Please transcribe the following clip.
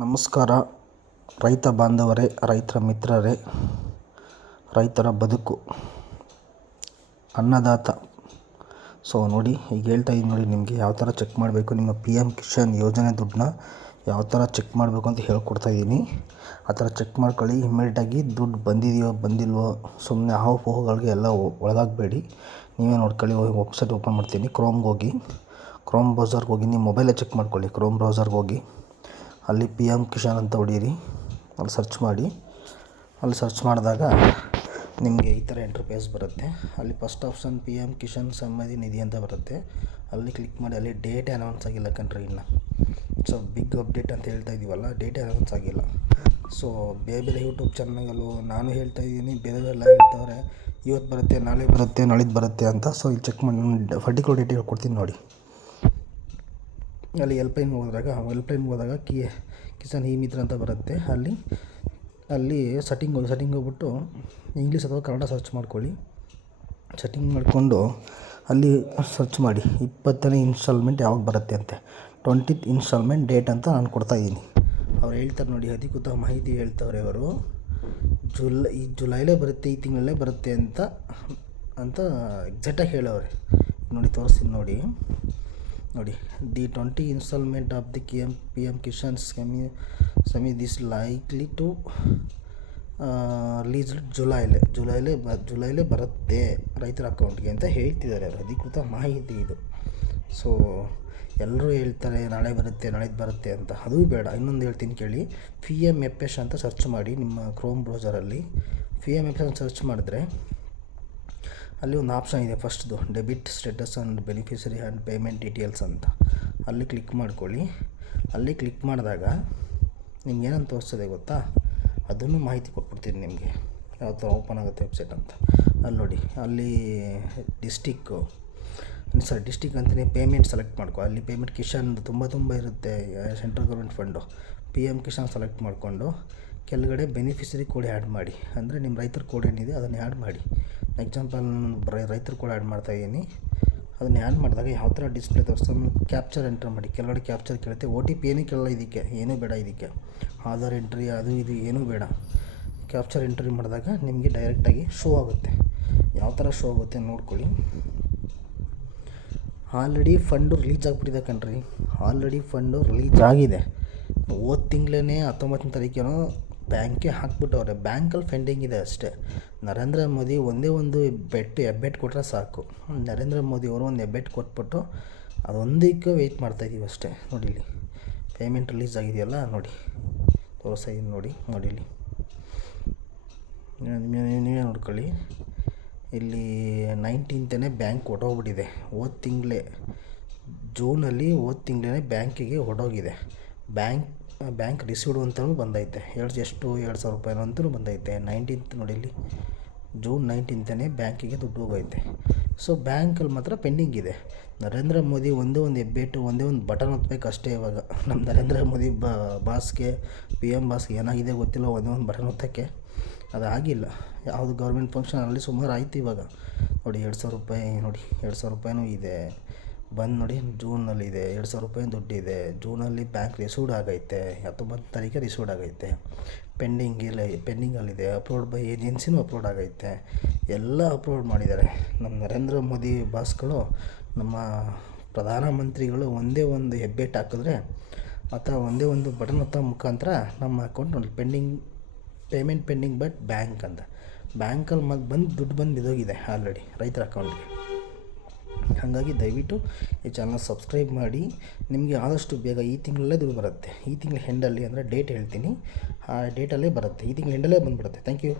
ನಮಸ್ಕಾರ. ರೈತ ಬಾಂಧವರೇ, ರೈತರ ಮಿತ್ರರೇ, ರೈತರ ಬದುಕು. ಅನ್ನದಾತ. ಸೊ ನೋಡಿ, ಈಗ ಹೇಳ್ತಾ ಇದ್ದೀನಿ ನೋಡಿ, ನಿಮಗೆ ಯಾವ ಥರ ಚೆಕ್ ಮಾಡಬೇಕು, ನಿಮ್ಮ ಪಿ ಎಂ ಕಿಸಾನ್ ಯೋಜನೆ ದುಡ್ಡನ್ನ ಯಾವ ಥರ ಚೆಕ್ ಮಾಡಬೇಕು ಅಂತ ಹೇಳ್ಕೊಡ್ತಾ ಇದ್ದೀನಿ. ಆ ಥರ ಚೆಕ್ ಮಾಡ್ಕೊಳ್ಳಿ ಇಮ್ಮಿಡಿಯೇಟಾಗಿ ದುಡ್ಡು ಬಂದಿದೆಯೋ, ಬಂದಿಲ್ವೋ ಸುಮ್ಮನೆ ಹಾವು ಎಲ್ಲ ಒಳಗಾಗಬೇಡಿ. ನೀವೇ ನೋಡ್ಕೊಳ್ಳಿ, ಹೋಗಿ ವೆಬ್ಸೈಟ್ ಓಪನ್ ಮಾಡ್ತೀನಿ ಕ್ರೋಮ್ಗೆ ಹೋಗಿ ಕ್ರೋಮ್ ಬ್ರೌಸರ್ಗೆ ಹೋಗಿ, ನಿಮ್ಮ ಮೊಬೈಲೇ ಚೆಕ್ ಮಾಡ್ಕೊಳ್ಳಿ ಕ್ರೋಮ್ ಬ್ರೌಸರ್ಗೆ ಹೋಗಿ. ಅಲ್ಲಿ ಪಿ ಎಂ ಕಿಸಾನ್ ಅಂತ ಹೊಡೀರಿ. ಅಲ್ಲಿ ಸರ್ಚ್ ಮಾಡಿ. ಅಲ್ಲಿ ಸರ್ಚ್ ಮಾಡಿದಾಗ ನಿಮಗೆ ಈ ಥರ ಇಂಟರ್ಫೇಸ್ ಬರುತ್ತೆ. ಅಲ್ಲಿ first option P M Kisan ಸಮಾಧಿ ನಿಧಿ ಅಂತ ಬರುತ್ತೆ. ಅಲ್ಲಿ ಕ್ಲಿಕ್ ಮಾಡಿ, ಅಲ್ಲಿ ಡೇಟ್ ಅನೌನ್ಸ್ ಆಗಿಲ್ಲ ಕಣ್ರಿ ಇನ್ನು. ಸೊ ಬಿಗ್ ಅಪ್ಡೇಟ್ ಅಂತ ಹೇಳ್ತಾ ಇದ್ದೀವಲ್ಲ ಡೇಟೇ ಅನೌನ್ಸ್ ಆಗಿಲ್ಲ. ಸೊ ಬೇರೆ ಬೇರೆ ಯೂಟ್ಯೂಬ್ ಚಾನಲ್ಗಳು ನಾನು ಹೇಳ್ತಾ ಇದ್ದೀನಿ ಬೇರೆಯವರೆಲ್ಲ ಹೇಳ್ತವ್ರೆ ಇವತ್ತು ಬರುತ್ತೆ, ನಾಳೆ ಬರುತ್ತೆ ನಾಳಿದ್ದು ಬರುತ್ತೆ ಅಂತ. ಸೊ ಇಲ್ಲಿ ಚೆಕ್ ಮಾಡಿ ಪರ್ಟಿಕ್ಯುಲರ್ ಡೇಟ್ ಹೇಳ್ಕೊಡ್ತೀನಿ ನೋಡಿ. ಅಲ್ಲಿ ಎಲ್ಪೈನ್ ಹೋದಾಗ ಎಲ್ಪೈನ್ ಹೋದಾಗ ಕಿ, ಕಿಸಾನ್ ಈ ಮಿತ್ರ ಅಂತ ಬರುತ್ತೆ. ಅಲ್ಲಿ ಅಲ್ಲಿ ಸೆಟ್ಟಿಂಗ್ ಹೋಗಿ ಸೆಟ್ಟಿಂಗ್ ಹೋಗ್ಬಿಟ್ಟು ಇಂಗ್ಲೀಷ್ ಅಥವಾ ಕನ್ನಡ ಸರ್ಚ್ ಮಾಡ್ಕೊಳ್ಳಿ. ಸೆಟ್ಟಿಂಗ್ ಮಾಡಿಕೊಂಡು ಅಲ್ಲಿ ಸರ್ಚ್ ಮಾಡಿ. ಇಪ್ಪತ್ತನೇ ಇನ್ಸ್ಟಾಲ್ಮೆಂಟ್ ಯಾವಾಗ ಬರುತ್ತೆ ಅಂತೆ. ಟ್ವೆಂಟಿತ್ ಇನ್ಸ್ಟಾಲ್ಮೆಂಟ್ ಡೇಟ್ ಅಂತ ನಾನು ಕೊಡ್ತಾ ಇದ್ದೀನಿ. ಅವ್ರು ಹೇಳ್ತಾರೆ ನೋಡಿ, ಅಧಿಕೃತ ಮಾಹಿತಿ ಹೇಳ್ತವ್ರೆ ಅವರು. ಜುಲೈ ಈ ಜುಲೈಲೇ ಬರುತ್ತೆ, ಈ ತಿಂಗಳಲ್ಲೇ ಬರುತ್ತೆ ಅಂತ ಅಂತ ಎಕ್ಸಾಕ್ಟಾಗಿ ಹೇಳೋರೆ ನೋಡಿ, ತೋರಿಸ್ತೀನಿ ನೋಡಿ. ನೋಡಿ the twenty installment of the K M P M Kisan scheme Sami this likely to release ಜುಲೈಲೆ ಜುಲೈಲೆ ಬ, ಜುಲೈಲೇ ಬರುತ್ತೆ ರೈತರ ಅಕೌಂಟ್ಗೆ ಅಂತ ಹೇಳ್ತಿದ್ದಾರೆ ಅವರು, ಅಧಿಕೃತ ಮಾಹಿತಿ ಇದು. ಸೊ, ಎಲ್ಲರೂ ಹೇಳ್ತಾರೆ ನಾಳೆ ಬರುತ್ತೆ ನಾಳೆದು ಬರುತ್ತೆ ಅಂತ. ಅದು ಬೇಡ, ಇನ್ನೊಂದು ಹೇಳ್ತೀನಿ ಕೇಳಿ. ಪಿ ಎಂ ಎಫ್ ಎಸ್ ಅಂತ ಸರ್ಚ್ ಮಾಡಿ ನಿಮ್ಮ Chrome ಬ್ರೌಸರಲ್ಲಿ. P M F S search ಮಾಡಿದ್ರೆ ಅಲ್ಲಿ ಒಂದು ಆಪ್ಷನ್ ಇದೆ ಫಸ್ಟ್ದು debit status and beneficiary and payment details ಅಂತ. ಅಲ್ಲಿ ಕ್ಲಿಕ್ ಮಾಡ್ಕೊಳ್ಳಿ. ಅಲ್ಲಿ ಕ್ಲಿಕ್ ಮಾಡಿದಾಗ ನಿಮ್ಗೆ ಏನಂತ ತೋರಿಸ್ತದೆ ಗೊತ್ತಾ? ಅದನ್ನು ಮಾಹಿತಿ ಕೊಟ್ಬಿಡ್ತೀನಿ ನಿಮಗೆ. ಯಾವ ಥರ ಓಪನ್ ಆಗುತ್ತೆ ವೆಬ್ಸೈಟ್ ಅಂತ. ಅಲ್ಲಿ ನೋಡಿ, ಅಲ್ಲಿ ಡಿಸ್ಟಿಕ್ಕು ಸರ್ ಡಿಸ್ಟಿಕ್ ಅಂತಲೇ ಪೇಮೆಂಟ್ ಸೆಲೆಕ್ಟ್ ಮಾಡ್ಕೊ. ಅಲ್ಲಿ ಪೇಮೆಂಟ್ ಕಿಶನ್ ತುಂಬ ತುಂಬ ಇರುತ್ತೆ central government fund P M Kisan select ಮಾಡಿಕೊಂಡು ಕೆಳಗಡೆ ಬೆನಿಫಿಷರಿ ಕೋಡ್ ಆ್ಯಡ್ ಮಾಡಿ. ಅಂದರೆ ನಿಮ್ಮ ರೈತರ ಕೋಡ್ ಏನಿದೆ ಅದನ್ನು ಆ್ಯಡ್ ಮಾಡಿ. ಎಕ್ಸಾಂಪಲ್ ರೈತರ ಕೋಡ್ ಆ್ಯಡ್ ಮಾಡ್ತಾಯಿದ್ದೀನಿ ಅದನ್ನು ಆ್ಯಡ್ ಮಾಡಿದಾಗ ಯಾವ ಥರ ಡಿಸ್ಪ್ಲೇ ತೋರಿಸ್ತದೆ ಕ್ಯಾಪ್ಚರ್ ಎಂಟ್ರ್ ಮಾಡಿ. ಕೆಳಗಡೆ ಕ್ಯಾಪ್ಚರ್ ಕೇಳುತ್ತೆ. ಓ ಟಿ ಪಿ ಏನೂ ಕೇಳಲ್ಲ ಇದಕ್ಕೆ. ಏನೂ ಬೇಡ ಇದಕ್ಕೆ. ಆಧಾರ್ ಎಂಟ್ರಿ ಅದು ಇದು ಏನೂ ಬೇಡ. ಕ್ಯಾಪ್ಚರ್ ಎಂಟ್ರಿ ಮಾಡಿದಾಗ ನಿಮಗೆ ಡೈರೆಕ್ಟಾಗಿ ಶೋ ಆಗುತ್ತೆ. ಯಾವ ಥರ ಶೋ ಆಗುತ್ತೆ ನೋಡ್ಕೊಳ್ಳಿ. ಆಲ್ರೆಡಿ ಫಂಡು ರಿಲೀಸ್ ಆಗಿಬಿಟ್ಟಿದೆ ಕಣ್ರಿ. ಆಲ್ರೆಡಿ ಫಂಡು ರಿಲೀಸ್ ಆಗಿದೆ. ಹೋದ ತಿಂಗಳೇ ಹತ್ತೊಂಬತ್ತನೇ ತಾರೀಕೇನೋ ಬ್ಯಾಂಕ್ಗೆ ಹಾಕ್ಬಿಟ್ಟವ್ರೆ. ಬ್ಯಾಂಕಲ್ಲಿ ಫೆಂಡಿಂಗ್ ಇದೆ ಅಷ್ಟೇ. ನರೇಂದ್ರ ಮೋದಿ ಒಂದೇ ಒಂದು ಬೆಟ್ಟು ಹೆಬ್ಬೆಟ್ಟು ಕೊಟ್ಟರೆ ಸಾಕು. ನರೇಂದ್ರ ಮೋದಿ ಅವರು ಒಂದು ಹೆಬ್ಬೆಟ್ಟು ಕೊಟ್ಬಿಟ್ಟು ಅದೊಂದಕ್ಕೆ ವೆಯ್ಟ್ ಮಾಡ್ತಾಯಿದ್ದೀವಿ ಅಷ್ಟೇ. ನೋಡಿ ಇಲ್ಲಿ ಪೇಮೆಂಟ್ ರಿಲೀಸ್ ಆಗಿದೆಯಲ್ಲ, ನೋಡಿ. ಇದ್ದೀನಿ ನೋಡಿ ನೋಡಿ ಇಲ್ಲಿ ನೀವೇ ನೋಡ್ಕೊಳ್ಳಿ. ಇಲ್ಲಿ ನೈನ್ಟೀನ್ತನೇ ಬ್ಯಾಂಕ್ ಹೊಟ್ಟೋಗ್ಬಿಟ್ಟಿದೆ ಹೋದ ತಿಂಗಳೇ. ಜೂನಲ್ಲಿ ಹೋದ ತಿಂಗಳೇ ಬ್ಯಾಂಕಿಗೆ ಹೊಟ್ಟೋಗಿದೆ ಬ್ಯಾಂಕ್ ಬ್ಯಾಂಕ್ ರಿಸೀವ್ಡ್ ಅಂತಲೂ ಬಂದೈತೆ. ಎರಡು ಎಷ್ಟು ಎರಡು ಸಾವಿರ ರೂಪಾಯಿ ಅಂತಲೂ ಬಂದೈತೆ. ನೈನ್ಟೀನ್ತ್ ನೋಡಿ ಇಲ್ಲಿ ಜೂನ್ ನೈನ್ಟೀನ್ತನೇ ಬ್ಯಾಂಕಿಗೆ ದುಡ್ಡು ಹೋಗೈತೆ. ಸೊ, ಬ್ಯಾಂಕಲ್ಲಿ ಮಾತ್ರ ಪೆಂಡಿಂಗ್ ಇದೆ ನರೇಂದ್ರ ಮೋದಿ ಒಂದೇ ಒಂದು ಹೆಬ್ಬೆಟ್ಟು, ಒಂದೇ ಒಂದು ಬಟನ್ ಒತ್ತಬೇಕು ಅಷ್ಟೇ ಇವಾಗ. ನಮ್ಮ ನರೇಂದ್ರ ಮೋದಿ ಬಾಸ್ಗೆ, ಪಿ ಎಂ ಬಾಸ್ಗೆ ಏನಾಗಿದೆ ಗೊತ್ತಿಲ್ಲ, ಒಂದೇ ಒಂದು ಬಟನ್ ಒತ್ತಕ್ಕೆ. ಅದು ಆಗಿಲ್ಲ ಯಾವುದು ಗೌರ್ಮೆಂಟ್ ಫಂಕ್ಷನ್ ಅಲ್ಲಿ ಸುಮಾರು ಆಯ್ತು ಇವಾಗ. ನೋಡಿ ಎರಡು ಸಾವಿರ ರೂಪಾಯಿ, ನೋಡಿ ಎರಡು ಸಾವಿರ ರೂಪಾಯಿನೂ ಇದೆ. ಬಂದು ನೋಡಿ, ಜೂನಲ್ಲಿದೆ. ಎರಡು ಸಾವಿರ ರೂಪಾಯಿ ದುಡ್ಡಿದೆ. ಜೂನಲ್ಲಿ ಬ್ಯಾಂಕ್ ರಿಸೂಡ್ ಆಗೈತೆ. ಹತ್ತೊಂಬತ್ತು ತಾರೀಕು ರಿಸೂಡ್ ಆಗೈತೆ. ಪೆಂಡಿಂಗ್ ಇಲ್ಲ ಪೆಂಡಿಂಗಲ್ಲಿದೆ ಅಪ್ಲೋಡ್ ಬೈ, ಏಜೆನ್ಸಿನೂ ಅಪ್ಲೋಡ್ ಆಗೈತೆ. ಎಲ್ಲ ಅಪ್ಲೋಡ್ ಮಾಡಿದ್ದಾರೆ. ನಮ್ಮ ನರೇಂದ್ರ ಮೋದಿ ಬಾಸ್ಗಳು, ನಮ್ಮ ಪ್ರಧಾನಮಂತ್ರಿಗಳು ಒಂದೇ ಒಂದು ಹೆಬ್ಬೆಟ್ಟು ಹಾಕಿದ್ರೆ ಅಥವಾ ಒಂದೇ ಒಂದು ಬಟನ್ ಹತ್ತ ಮುಖಾಂತರ ನಮ್ಮ ಅಕೌಂಟ್ ನೋಡಿ pending payment pending but bank ಅಂತ. ಬ್ಯಾಂಕಲ್ಲಿ ಮತ್ತೆ ಬಂದು ದುಡ್ಡು ಬಂದು ಬಿದ್ದೋಗಿದೆ ಆಲ್ರೆಡಿ ರೈತರ ಅಕೌಂಟ್ಗೆ ಹಾಗಾಗಿ ದಯವಿಟ್ಟು ಈ ಚಾನಲ್ ಸಬ್ಸ್ಕ್ರೈಬ್ ಮಾಡಿ. ನಿಮಗೆ ಆದಷ್ಟು ಬೇಗ ಈ ತಿಂಗಳಲ್ಲೇ ದುಡ್ಡು ಬರುತ್ತೆ. ಈ ತಿಂಗಳ ಹೆಂಡಲ್ಲಿ ಅಂದರೆ ಡೇಟ್ ಹೇಳ್ತೀನಿ. ಆ ಡೇಟಲ್ಲೇ ಬರುತ್ತೆ. ಈ ತಿಂಗಳ ಹೆಂಡಲ್ಲೇ ಬಂದುಬಿಡುತ್ತೆ. Thank you